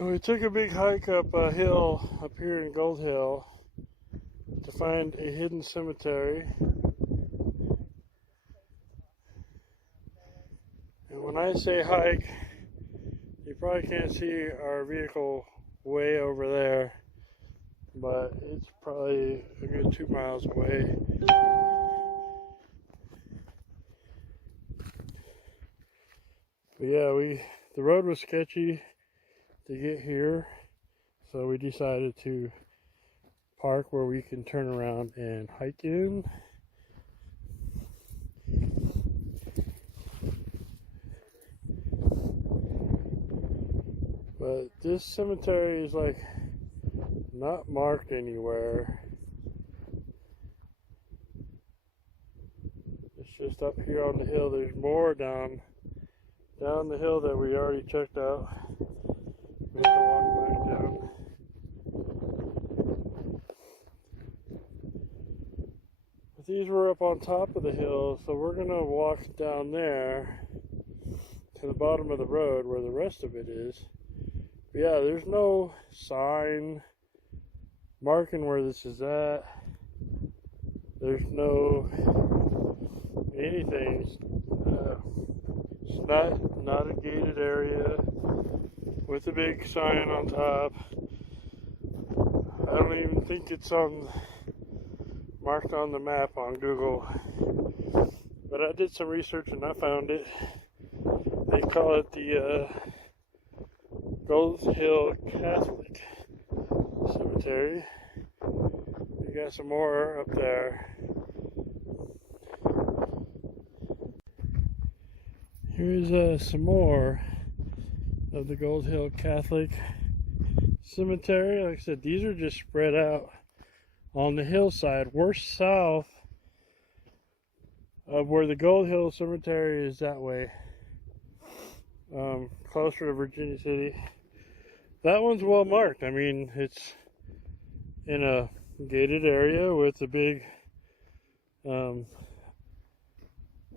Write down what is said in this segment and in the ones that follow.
We took a big hike up a hill up here in Gold Hill to find a hidden cemetery. And when I say hike, you probably can't see our vehicle way over there, but it's probably a good 2 miles away. But yeah, the road was sketchy to get here, so we decided to park where we can turn around and hike in. But this cemetery is like not marked anywhere. It's just up here on the hill. There's more down the hill that we already checked out. We have to walk back down. But these were up on top of the hill, so we're gonna walk down there to the bottom of the road where the rest of it is. But yeah, there's no sign marking where this is at. There's no anything. It's not a gated area with a big sign on top. I don't even think it's marked on the map on Google. But I did some research and I found it. They call it the Gold Hill Catholic Cemetery. We got some more up there. Here's some more of the Gold Hill Catholic Cemetery. Like I said, these are just spread out on the hillside. We're south of where the Gold Hill Cemetery is that way, closer to Virginia City. That one's well marked. I mean, it's in a gated area with a big,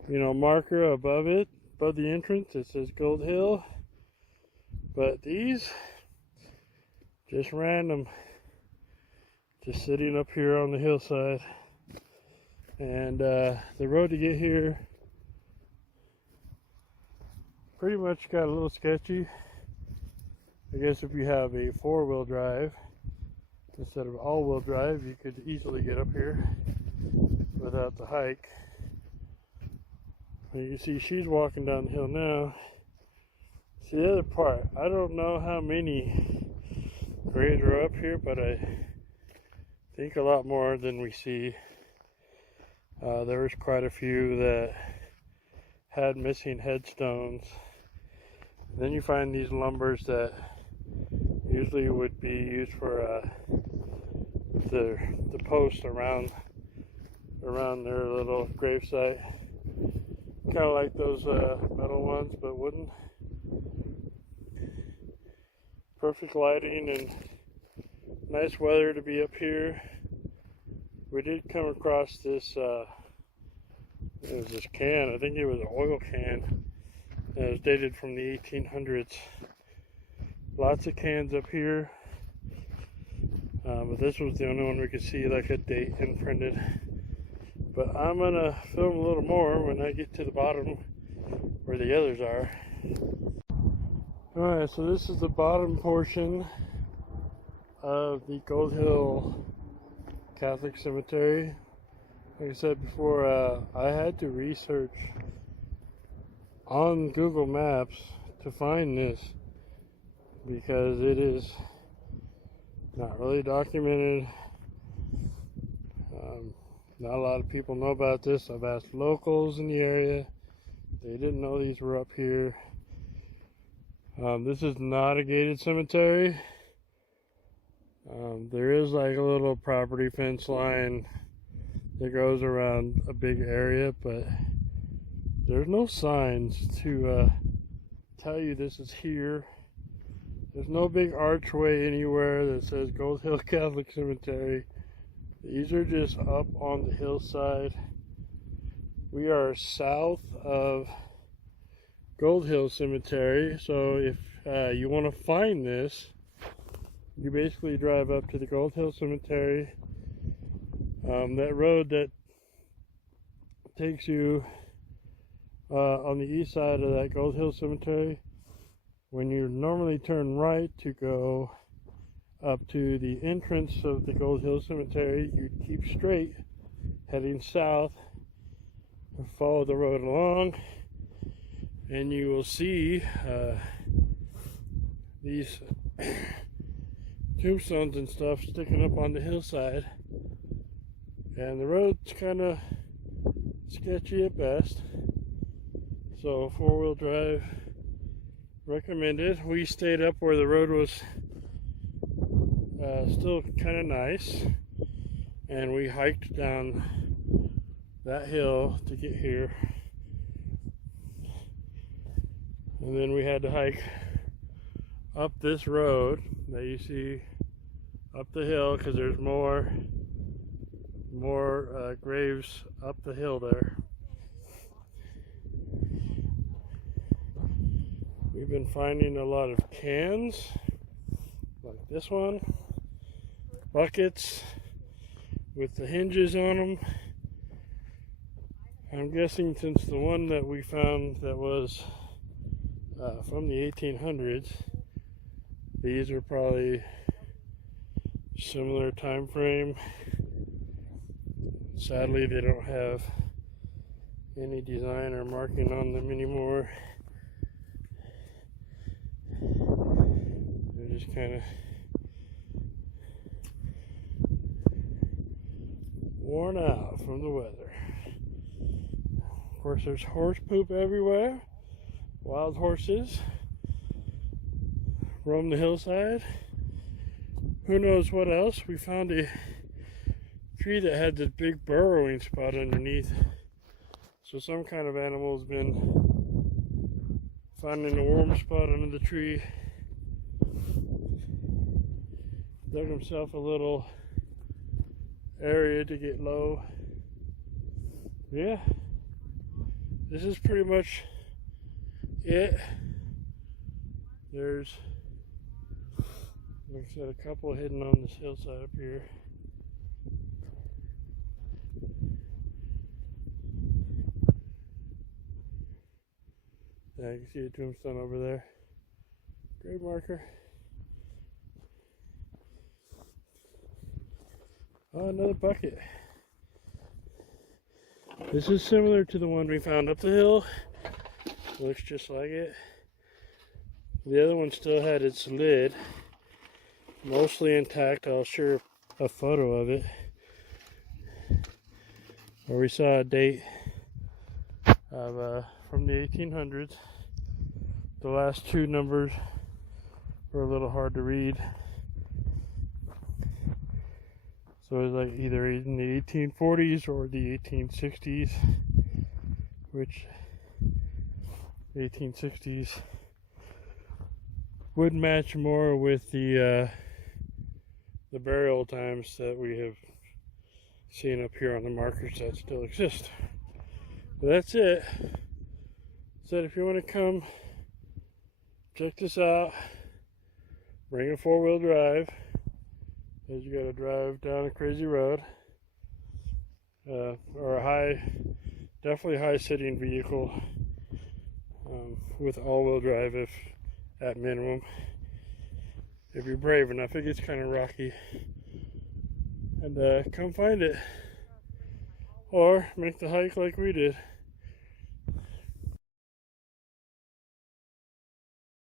marker above it. Above the entrance, it says Gold Hill. But these, just random, just sitting up here on the hillside. And the road to get here pretty much got a little sketchy. I guess if you have a 4-wheel drive instead of all-wheel drive, you could easily get up here without the hike. And you can see she's walking down the hill now. See the other part, I don't know how many graves are up here, but I think a lot more than we see. There was quite a few that had missing headstones. Then you find these lumbers that usually would be used for the post around their little gravesite. Kind of like those metal ones, but wooden. Perfect lighting and nice weather to be up here. We did come across this, it was this can, I think it was an oil can. It was dated from the 1800s. Lots of cans up here. But this was the only one we could see like a date imprinted. But I'm gonna film a little more when I get to the bottom where the others are. Alright, so this is the bottom portion of the Gold Hill Catholic Cemetery. Like I said before, I had to research on Google Maps to find this because it is not really documented. Not a lot of people know about this. I've asked locals in the area. They didn't know these were up here. This is not a gated cemetery. There is like a little property fence line that goes around a big area, but there's no signs to tell you this is here. There's no big archway anywhere that says Gold Hill Catholic Cemetery. These are just up on the hillside. We are south of Gold Hill Cemetery, so if you want to find this, You basically drive up to the Gold Hill Cemetery. That road that takes you on the east side of that Gold Hill Cemetery, when you normally turn right to go up to the entrance of the Gold Hill Cemetery, you keep straight heading south and follow the road along, and you will see these tombstones and stuff sticking up on the hillside, and the road's kind of sketchy at best, so four-wheel drive recommended. We stayed up where the road was still kind of nice, and we hiked down that hill to get here, and then we had to hike up this road that you see up the hill, because there's more graves up the hill there. We've been finding a lot of cans like this one, buckets with the hinges on them. I'm guessing since the one that we found that was from the 1800s, these are probably similar time frame. Sadly, they don't have any design or marking on them anymore. They're just kind of worn out from the weather. Of course, there's horse poop everywhere. Wild horses roam the hillside. Who knows what else? We found a tree that had this big burrowing spot underneath. So some kind of animal's been finding a warm spot under the tree. Dug himself a little area to get low. Yeah, this is pretty much it. There's, like I said, a couple hidden on this hillside up here. Yeah, you can see a tombstone over there. Grave marker. Oh, another bucket. This is similar to the one we found up the hill. Looks just like it. The other one still had its lid mostly intact. I'll share a photo of it where we saw a date of from the 1800s. The last two numbers were a little hard to read, so it was like either in the 1840s or the 1860s, which the 1860s would match more with the burial times that we have seen up here on the markers that still exist. But that's it. So if you want to come check this out, bring a four-wheel drive, because you got to drive down a crazy road, or a definitely high-sitting vehicle with all-wheel drive, if at minimum. If you're brave enough, it gets kind of rocky. And come find it, or make the hike like we did.